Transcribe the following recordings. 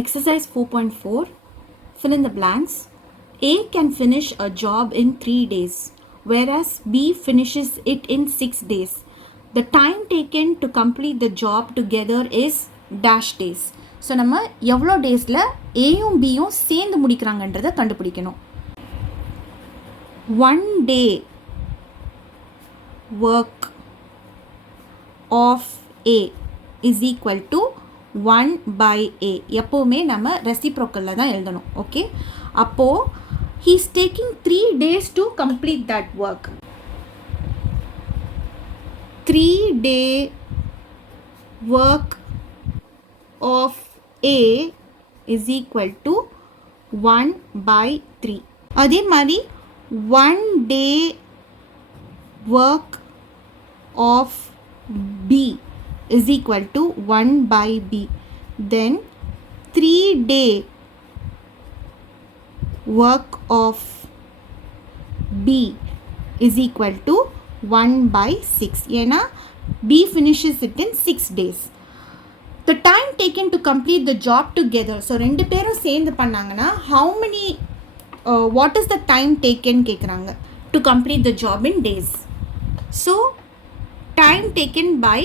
Exercise 4.4. Fill in the blanks. A can finish a job in 3 days, whereas B finishes it in 6 days. The time taken to complete the job together is dash days. So நம்ம எவ்வளோ டேஸில் ஏயும் பியும் சேர்ந்து முடிக்கிறாங்கன்றதை கண்டுபிடிக்கணும். 1 day work of A is equal to 1 by A. எப்போவுமே நம்ம ரெசிப்ரோக்கலில் தான் எழுதணும். ஓகே, அப்போது he is taking 3 days to complete that work. 3-day work of A is equal to 1 by 3. அதே மாதிரி 1 day work of B is equal to 1 by B. Then 3-day work of B is equal to 1 by 6. ஏன்னா B finishes it in 6 days. The time taken to complete the job together. So ரெண்டு பேரும் சேர்ந்து பண்ணாங்கன்னா how many what is the time taken கேட்குறாங்க to complete the job in days. So time taken by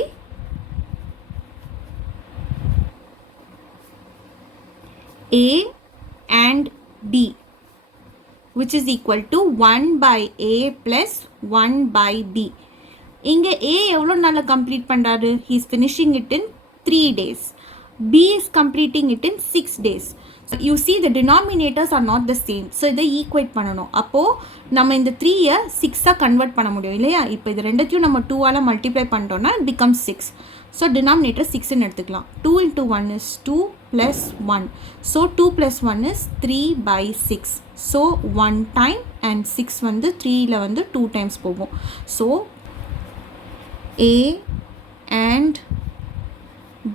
A and B, which is equal to 1 by A plus 1 by B. இங்கே A எவ்வளோ நாளில் complete பண்ணுறாரு? He is finishing it in 3 days. B is completing it in 6 days. So you see the denominators are not the same. So இதை equate பண்ணணும். அப்போது நம்ம இந்த 3-ஐ 6-ஆக convert பண்ண முடியும் இல்லையா? இப்போ இது ரெண்டுத்தையும் நம்ம 2-ஆல் மல்டிப்ளை பண்ணிட்டோம்னா it becomes 6. So denominator 6ன்னு எடுத்துக்கலாம். 2 into 1 is 2 plus 1. So 2 plus 1 is 3 by 6. So 1 time and 6 வந்து 3ல வந்து 2 times போகும். So A and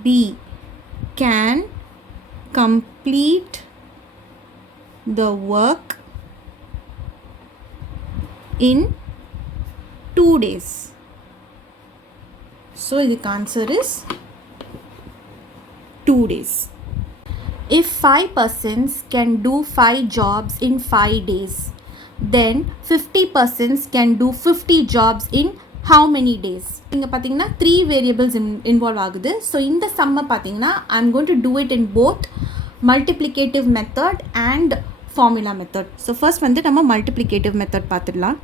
B can complete the work in 2 days. So the answer is 2 days. If 5 persons can do 5 jobs in 5 days, then 50 persons can do 50 jobs in how many days? இங்கே பார்த்தீங்கன்னா 3 variables involve ஆகுது. So இந்த சம்மை பார்த்தீங்கன்னா I'm going to do it in both multiplicative method and formula method. So first வந்து நம்ம multiplicative method பார்த்துடலாம்.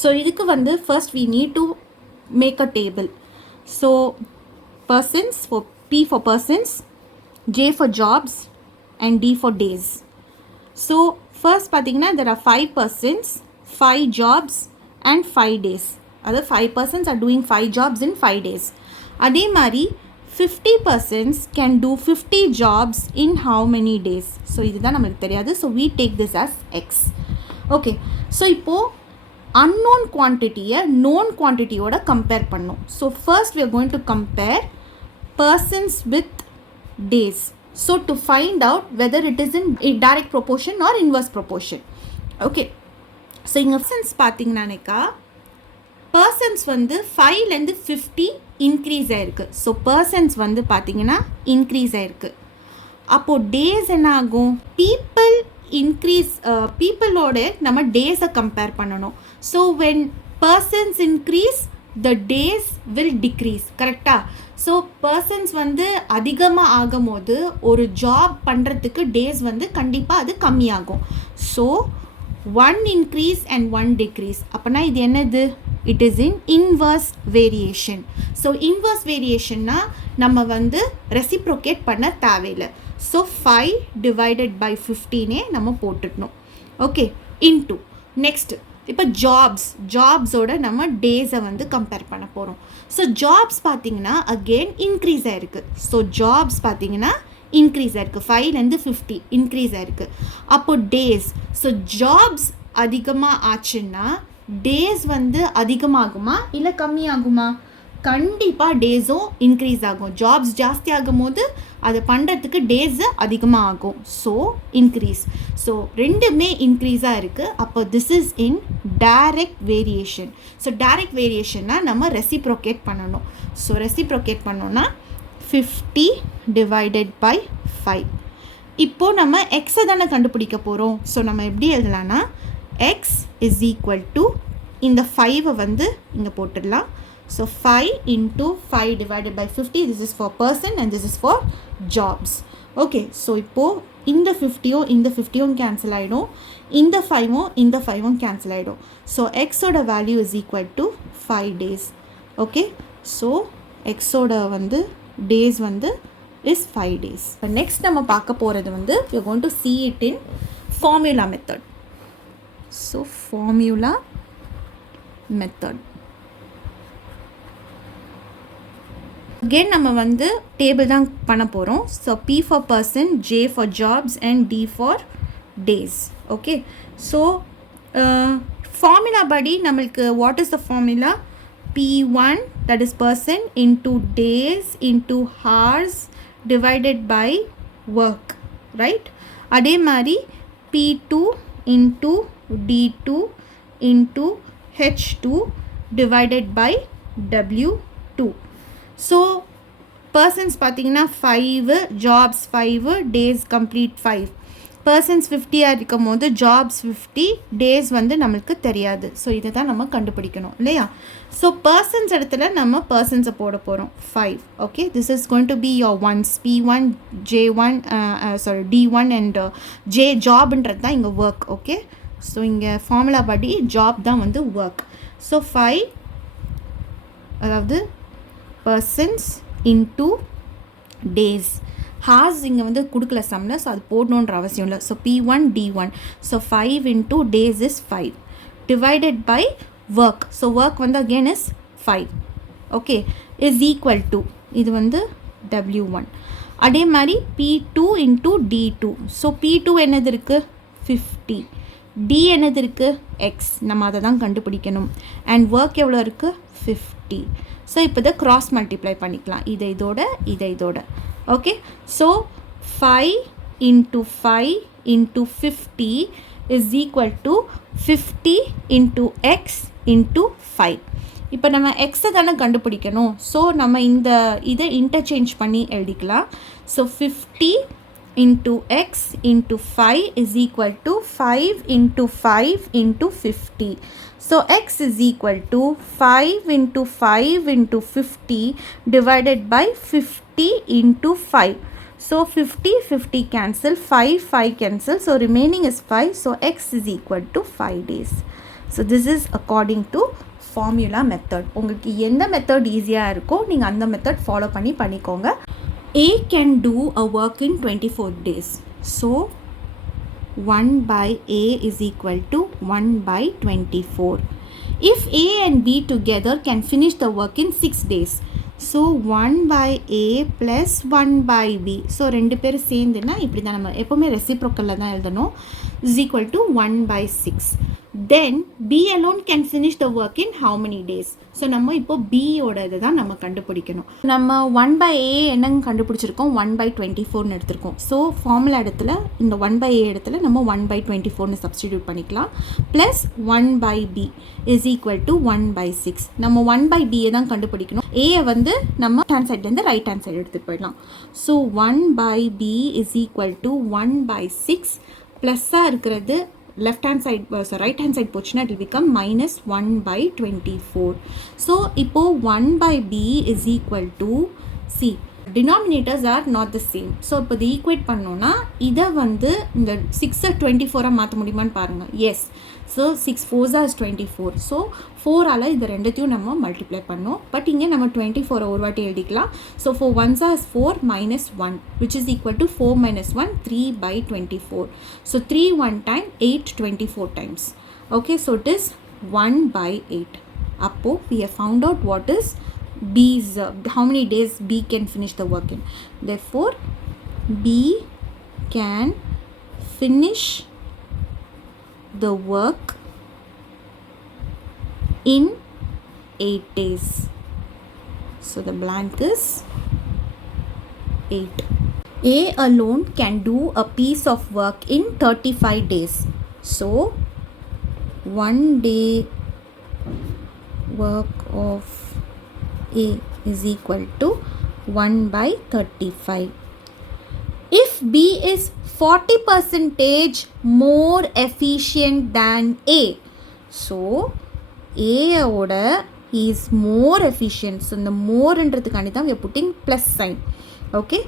So இதுக்கு வந்து first we need to make a table. So persons, for P for persons, J for jobs and D for days. So first பார்த்தீங்கன்னா there are 5 persons, 5 jobs and 5 days. அதாவது 5 persons are doing 5 jobs in 5 days. அதே மாதிரி 50 persons can do 50 jobs in how many days? So இதுதான் நம்மளுக்கு தெரியாது. So we take this as X. Okay, so இப்போது unknown quantity-யை known quantity-யோட compare பண்ணணும். So first we are going to compare persons with days. So to find out whether it is in direct proportion or inverse proportion. Okay, so இங்கே persons பார்த்தீங்கன்னாக்கா persons வந்து 5லேருந்து 50 increase ஆகிருக்கு. So persons வந்து பார்த்தீங்கன்னா increase ஆகிருக்கு. அப்போது days என்ன ஆகும்? பீப்புள் இன்க்ரீஸ், பீப்புளோட நம்ம டேஸை கம்பேர் பண்ணணும். So when persons increase the days will decrease. கரெக்டாக? ஸோ பர்சன்ஸ் வந்து அதிகமாக ஆகும் போது ஒரு ஜாப் பண்ணுறதுக்கு டேஸ் வந்து கண்டிப்பாக அது கம்மியாகும். So 1 increase and 1 decrease. அப்போனா இது என்னது? It is in inverse variation. So inverse வேரியேஷன்னா நம்ம வந்து ரெசிப்ரோகேட் பண்ண தேவையில்லை. ஸோ 5 divided by 15 நம்ம போட்டுடணும். ஓகே, இன்டூ நெக்ஸ்ட்டு இப்போ ஜாப்ஸோட நம்ம டேஸை வந்து கம்பேர் பண்ண போகிறோம். ஸோ ஜாப்ஸ் பார்த்தீங்கன்னா அகெயின் இன்க்ரீஸ் ஆகிருக்கு. ஸோ ஜாப்ஸ் பார்த்தீங்கன்னா இன்க்ரீஸ் ஆகிருக்கு, 5லேருந்து 50 இன்க்ரீஸ் ஆகிருக்கு. அப்போது டேஸ், ஸோ ஜாப்ஸ் அதிகமாக ஆச்சுன்னா டேஸ் வந்து அதிகமாகுமா இல்லை கம்மியாகுமா? கண்டிப்பாக டேஸும் இன்க்ரீஸ் ஆகும். ஜாப்ஸ் ஜாஸ்தி ஆகும் போது அதை பண்ணுறதுக்கு டேஸு அதிகமாக ஆகும். So increase. ஸோ ரெண்டுமே இன்க்ரீஸாக இருக்குது. அப்போ this is in direct variation. So direct வேரியேஷன்னா நம்ம ரெசிப்ரோகேட் பண்ணணும். ஸோ ரெசிப்ரோகேட் பண்ணோன்னா 50 டிவைடட் பை 5. இப்போது நம்ம எக்ஸை தானே கண்டுபிடிக்க போகிறோம். ஸோ நம்ம எப்படி எழுதலான்னா எக்ஸ் இஸ் ஈக்குவல் டு இந்த 5 வந்து இங்கே போட்டுடலாம். So 5 into 5 divided by 50, this is for person and this is for jobs. Okay, so இப்போது இந்த 50யும் இந்த 50யும் cancel ஆகிடும், இந்த 5யும் இந்த 5யும் cancel ஆகிடும். So x ஓட value is equal to 5 days. Okay, so x ஓட வந்து days வந்து is 5 days. இப்போ next நம்ம பார்க்க போகிறது வந்து we are going to see it in formula method. So formula method. Again நம்ம வந்து டேபிள் தான் பண்ண போகிறோம். So P for person, J for jobs and D for days. Okay, so formula படி நம்மளுக்கு what is the formula? P1 that is person into days into hours divided by work, right? அதே மாதிரி P2 into D2 into H2 divided by W2. So persons பார்த்தீங்கன்னா 5, jobs 5, days complete 5. Persons 50 இருக்கும் போது jobs 50, days வந்து நம்மளுக்கு தெரியாது. So இதை தான் நம்ம கண்டுபிடிக்கணும் இல்லையா? ஸோ பர்சன்ஸ் இடத்துல நம்ம பர்சன்ஸை போட போகிறோம் 5. Okay, this is going to be your once P1, J1 D1 and J ஜாப்ன்றது தான் இங்கே ஒர்க். ஓகே, ஸோ இங்கே ஃபார்முலா படி ஜாப் தான் வந்து ஒர்க். ஸோ 5 அதாவது persons into days. ஹார்ஸ் இங்கே வந்து கொடுக்கல சம்மில், ஸோ அது போடணுன்ற அவசியம் இல்லை. So P1 D1, so 5 into days is 5 divided by work. So work வந்து again is 5. Okay, is equal to இது வந்து W1. அதே மாதிரி P2 into D2. So P2 என்னது இருக்குது? 50. D என்னது இருக்குது? X. நம்ம அதை தான் கண்டுபிடிக்கணும். அண்ட் ஒர்க் எவ்வளோ இருக்குது? 50. ஸோ இப்போ இதை க்ராஸ் மல்டிப்ளை பண்ணிக்கலாம், இதை இதோட இதை இதோட. Okay, so 5 into 5 into 50 is equal to 50 into x into 5. இப்போ நம்ம எக்ஸை தானே கண்டுபிடிக்கணும். ஸோ நம்ம இந்த இதை இன்டர்சேஞ்ச் பண்ணி எழுதிக்கலாம். So 50 into x into 5 is equal to 5 into 5 into 50. So x is equal to 5 into 5 into 50 divided by 50 into 5. So 50 cancel, 5 cancel, so remaining is 5. So x is equal to 5 days. So this is according to formula method. உங்களுக்கு எந்த method ஈஸியாக இருக்கோ நீங்கள் அந்த method follow பண்ணிக்கோங்க. A can do a work in 24 days. So 1 by A is equal to 1 by 24. If A and B together can finish the work in 6 days. So 1 by A plus 1 by B. So ரெண்டு பேர் சேர்ந்துன்னா இப்படி தான் நம்ம எப்போவுமே ரெசிப்ரோக்கலில் தான் எழுதணும். is equal to 1 by 6. Then B alone can finish the work in how many days? So நம்ம இப்போ பியோட இதை தான் நம்ம கண்டுபிடிக்கணும். நம்ம 1 by A என்னங்க கண்டுபிடிச்சிருக்கோம்? 1 by 24னு எடுத்திருக்கோம். ஸோ ஃபார்முலா இடத்துல இந்த 1 by A இடத்துல நம்ம 1 by 24னு சப்ஸ்டிடியூட் பண்ணிக்கலாம். Plus 1 by B is equal to 1 by 6. நம்ம 1 by Bயை தான் கண்டுபிடிக்கணும். ஏயை வந்து நம்ம ஹேண்ட் சைட்லேருந்து ரைட் ஹேண்ட் சைடு எடுத்துகிட்டு போயிடலாம். So 1 by B is equal to 1 by 6. ப்ளஸ்ஸாக இருக்கிறது left hand side, so right hand side போச்சுன்னா it will become minus 1 by 24. So இப்போ 1 by B is equal to C. Denominators are not the same. So இப்போ இது equate பண்ணோன்னா இதை வந்து இந்த 6 24 மாற்ற முடியுமான்னு பாருங்கள். Yes. So 6 4s is 24. So 4ஆல் இது ரெண்டுத்தையும் நம்ம மல்டிப்ளை பண்ணோம். பட் இங்கே நம்ம 24 ஒரு வாட்டி எழுதிக்கலாம். So 4 1s is 4 minus 1 which is equal to 4 minus 1 3 by 24. So 3 1 time 8 24 times. Okay, so it is 1 by 8. அப்போ we have found out what is B's, how many days B can finish the work in. Therefore B can finish the work in 8 days. So the blank is 8. A alone can do a piece of work in 35 days. So 1 day work of A is equal to 1 by 35. If B is 40% more efficient than A, so A oda he is more efficient. So the more என்றதுக்காண்டி தான் we are putting plus sign. Okay,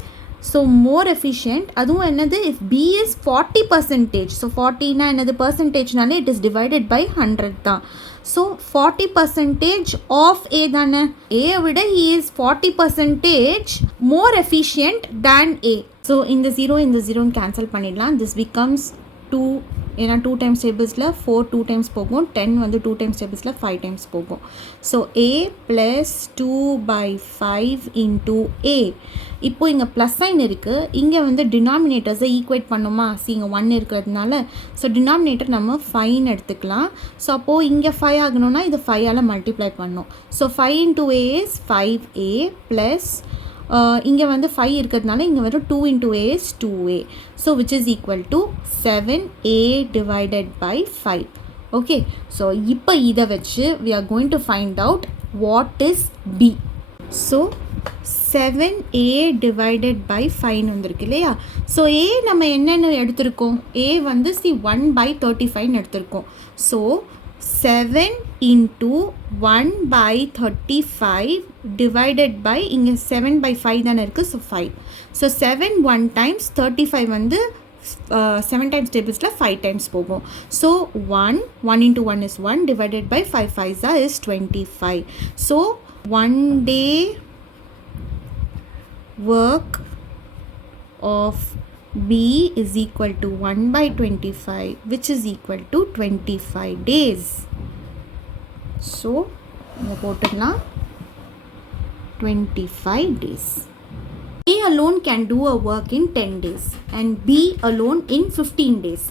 so more efficient. அதுவும் என்னது, if B is 40%, so 40 னா என்னது percentage நாலே it is divided by 100 தான். So 40% of A தானே, A விட he is 40% more efficient than A. So இந்த 0 cancel பண்ணிடலாம். This becomes 2. ஏன்னா 2 times tablesல 4 2 times போகும், 10 வந்து 2 times tablesல 5 times போகும். So A plus 2 by 5 into A. இப்போ இங்கே ப்ளஸ் சைன் இருக்குது, இங்கே வந்து டினாமினேட்டர்ஸை ஈக்குவேட் பண்ணுமா, இங்கே 1 இருக்கிறதுனால. ஸோ டினாமினேட்டர் நம்ம 5 எடுத்துக்கலாம். ஸோ அப்போது இங்கே 5 ஆகணும்னா இது 5ஆல் மல்டிப்ளை பண்ணணும். So 5 into A is 5A plus இங்கே வந்து 5 இருக்கிறதுனால இங்கே வரும் 2 into A is 2A. So which is equal to 7A divided by 5. Okay, so இப்போ இதை வச்சு we are going to find out what is B. So 7A divided by 5 வந்திருக்கு இல்லையா. ஸோ A நம்ம என்னென்ன எடுத்திருக்கோம், A வந்து 1 by 35 எடுத்திருக்கோம். So 7 into 1 by 35 divided by இங்கே 7 by 5 தானே இருக்குது. ஸோ 5. ஸோ 7 1 times 35 வந்து 7 times tablesல 5 times போகும். So 1 into 1 is 1 divided by 5 5s is 25. So 1 day work of B is equal to 1 by 25, which is equal to 25 days. So we put 25 days. A alone can do a work in 10 days and B alone in 15 days.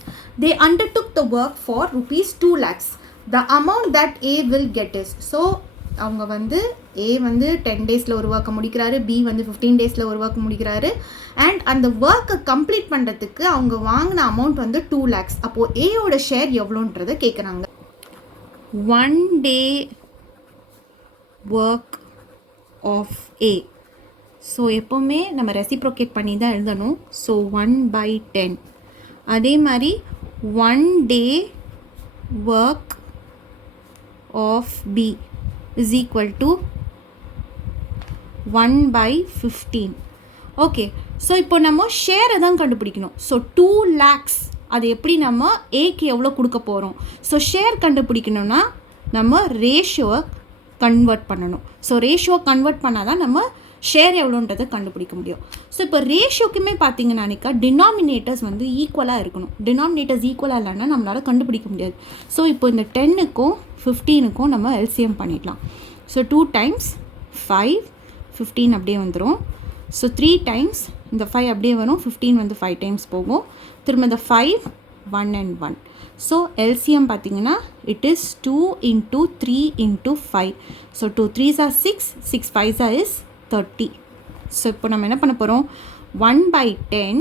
They undertook the work for rupees 2 lakhs. The amount that A will get is, so அவங்க வந்து A வந்து 10 டேஸில் ஒரு ஒர்க்கை முடிக்கிறாரு, B வந்து 15 டேஸில் ஒரு ஒர்க் முடிக்கிறாரு. அண்ட் அந்த ஒர்க்கை கம்ப்ளீட் பண்ணுறதுக்கு அவங்க வாங்கின அமௌண்ட் வந்து 2 lakhs. அப்போது ஏயோட ஷேர் எவ்வளோன்றதை கேட்குறாங்க. 1 day work of A. So எப்போவுமே நம்ம ரெசிப்ரோகேட் பண்ணி தான் எழுதணும். So 1 by 10. அதே மாதிரி 1 day work of B is equal to 1 by 15. Okay, so இப்போ நம்ம ஷேரை தான் கண்டுபிடிக்கணும். ஸோ 2 lakhs அது எப்படி நம்ம ஏக்கு எவ்வளோ கொடுக்க போகிறோம். ஸோ ஷேர் கண்டுபிடிக்கணும்னா நம்ம ரேஷியோவை கன்வெர்ட் பண்ணணும். ஸோ ரேஷியோவை கன்வெர்ட் பண்ணால் தான் நம்ம ஷேர் எவ்வளோன்றதை கண்டுபிடிக்க முடியும். ஸோ இப்போ ரேஷியோக்குமே பார்த்தீங்கன்னாக்கா டினாமினேட்டர்ஸ் வந்து ஈக்குவலாக இருக்கணும். டினாமினேட்டர்ஸ் ஈக்குவலாக இல்லைன்னா நம்மளால் கண்டுபிடிக்க முடியாது. ஸோ இப்போ இந்த 10க்கும் 15க்கும் நம்ம எல்சிஎம் பண்ணிடலாம். ஸோ 2 times 5 15 அப்படியே வந்துடும். ஸோ 3 times இந்த 5 அப்படியே வரும், 15 வந்து 5 times போகும். திரும்ப இந்த 5 1 and 1. ஸோ எல்சிஎம் பார்த்தீங்கன்னா it is 2 into 3 into 5. So 2 3s are 6, 6 5s are is 30. So இப்போ நம்ம என்ன பண்ண போகிறோம், 1 by 10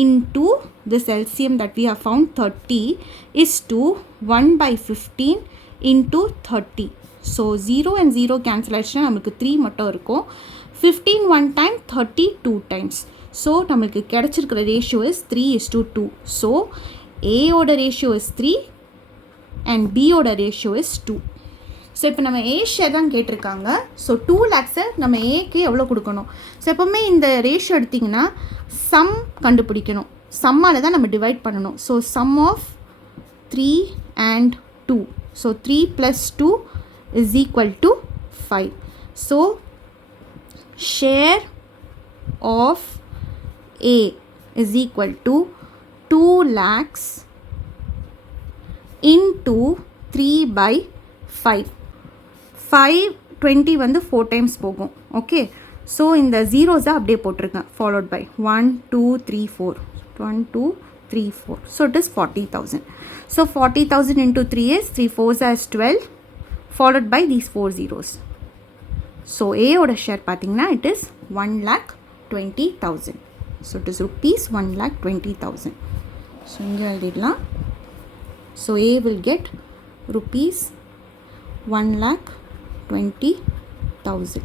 into this LCM that we have found 30 is to 1 by 15 into 30. So 0 and 0 cancel ஆகிடுச்சுன்னா நம்மளுக்கு 3 மட்டும் இருக்கும். 15 1 time, 30 2 times. ஸோ நம்மளுக்கு கிடச்சிருக்கிற ரேஷியோ இஸ் 3:2. ஸோ ஏயோட ரேஷியோ இஸ் 3 அண்ட் பியோட ரேஷியோ இஸ் 2. ஸோ இப்போ நம்ம ஏ ஷேர் தான் கேட்டிருக்காங்க. ஸோ 2 lakhs நம்ம ஏக்கு எவ்வளோ கொடுக்கணும். ஸோ எப்போவுமே இந்த ரேஷியோ எடுத்திங்கன்னா சம் கண்டுபிடிக்கணும். சம்மால் தான் நம்ம டிவைட் பண்ணணும். So sum of 3 and 2. So 3 plus 2 is equal to 5. So share of A is equal to 2 lakhs into 3 by 5. 520 வந்து 4 times போகும். ஓகே, ஸோ இந்த ஜீரோஸை அப்படியே போட்டிருக்கேன். Followed by 1 2 3 4 1 2 3 4. So it is 40,000. So 40,000 into 3 is 3 4s is 12, followed by these 4 zeros. So ஏயோட share பார்த்தீங்கன்னா it is 1,20,000. So it is rupees 1,20,000. So இங்கே எழுதிடலாம். So A will get rupees 1,20,000.